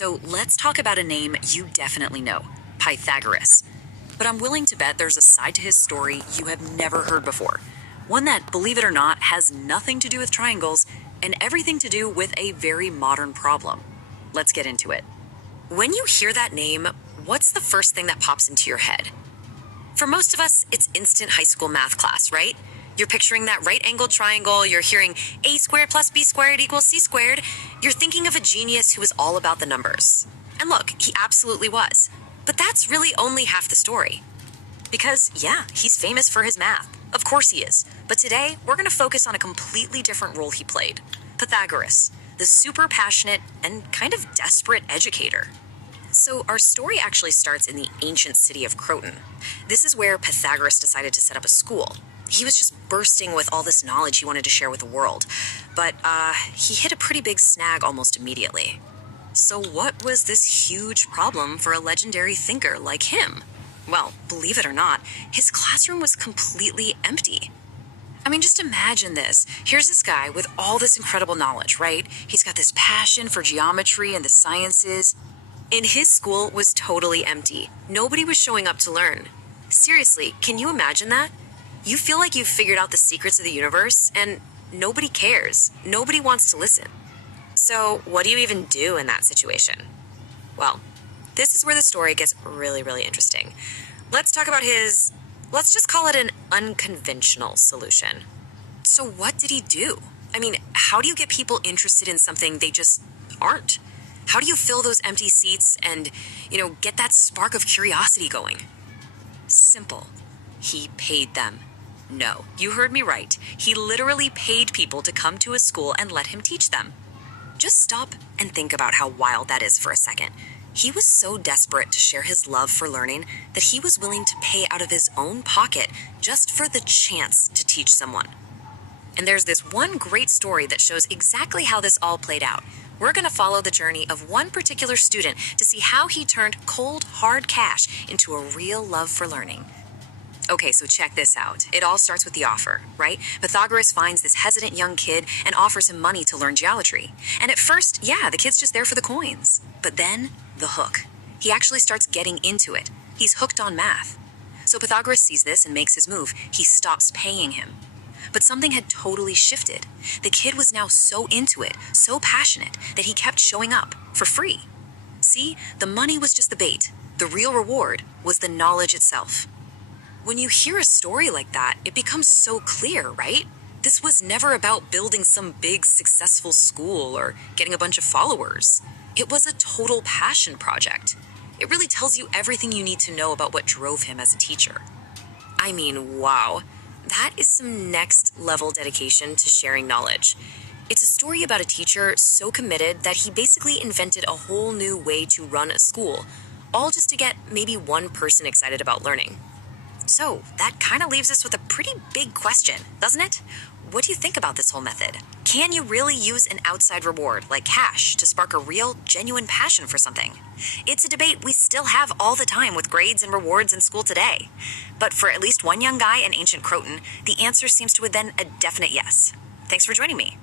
So let's talk about a name you definitely know, Pythagoras. But I'm willing to bet there's a side to his story you have never heard before. One that, believe it or not, has nothing to do with triangles and everything to do with a very modern problem. Let's get into it. When you hear that name, what's the first thing that pops into your head? For most of us, it's instant high school math class, right? You're picturing that right-angled triangle, you're hearing a squared plus b squared equals c squared. You're thinking of a genius who was all about the numbers. And look, he absolutely was. But that's really only half the story. Because, yeah, he's famous for his math. Of course he is. But today, we're going to focus on a completely different role he played. Pythagoras, the super passionate and kind of desperate educator. So our story actually starts in the ancient city of Croton. This is where Pythagoras decided to set up a school. He was just bursting with all this knowledge he wanted to share with the world. But he hit a pretty big snag almost immediately. So what was this huge problem for a legendary thinker like him? Well, believe it or not, his classroom was completely empty. I mean, just imagine this. Here's this guy with all this incredible knowledge, right? He's got this passion for geometry and the sciences. And his school was totally empty. Nobody was showing up to learn. Seriously, can you imagine that? You feel like you've figured out the secrets of the universe, and nobody cares. Nobody wants to listen. So what do you even do in that situation? Well, this is where the story gets really, really interesting. Let's talk about let's just call it an unconventional solution. So what did he do? I mean, how do you get people interested in something they just aren't? How do you fill those empty seats and, get that spark of curiosity going? Simple. He paid them. No, you heard me right. He literally paid people to come to his school and let him teach them. Just stop and think about how wild that is for a second. He was so desperate to share his love for learning that he was willing to pay out of his own pocket just for the chance to teach someone. And there's this one great story that shows exactly how this all played out. We're going to follow the journey of one particular student to see how he turned cold, hard cash into a real love for learning. Okay, so check this out. It all starts with the offer, right? Pythagoras finds this hesitant young kid and offers him money to learn geometry. And at first, the kid's just there for the coins. But then, the hook. He actually starts getting into it. He's hooked on math. So Pythagoras sees this and makes his move. He stops paying him. But something had totally shifted. The kid was now so into it, so passionate, that he kept showing up for free. See, the money was just the bait. The real reward was the knowledge itself. When you hear a story like that, it becomes so clear, right? This was never about building some big successful school or getting a bunch of followers. It was a total passion project. It really tells you everything you need to know about what drove him as a teacher. I mean, wow. That is some next level dedication to sharing knowledge. It's a story about a teacher so committed that he basically invented a whole new way to run a school, all just to get maybe one person excited about learning. So that kind of leaves us with a pretty big question, doesn't it? What do you think about this whole method? Can you really use an outside reward, like cash, to spark a real, genuine passion for something? It's a debate we still have all the time with grades and rewards in school today. But for at least one young guy in ancient Croton, the answer seems to have been a definite yes. Thanks for joining me.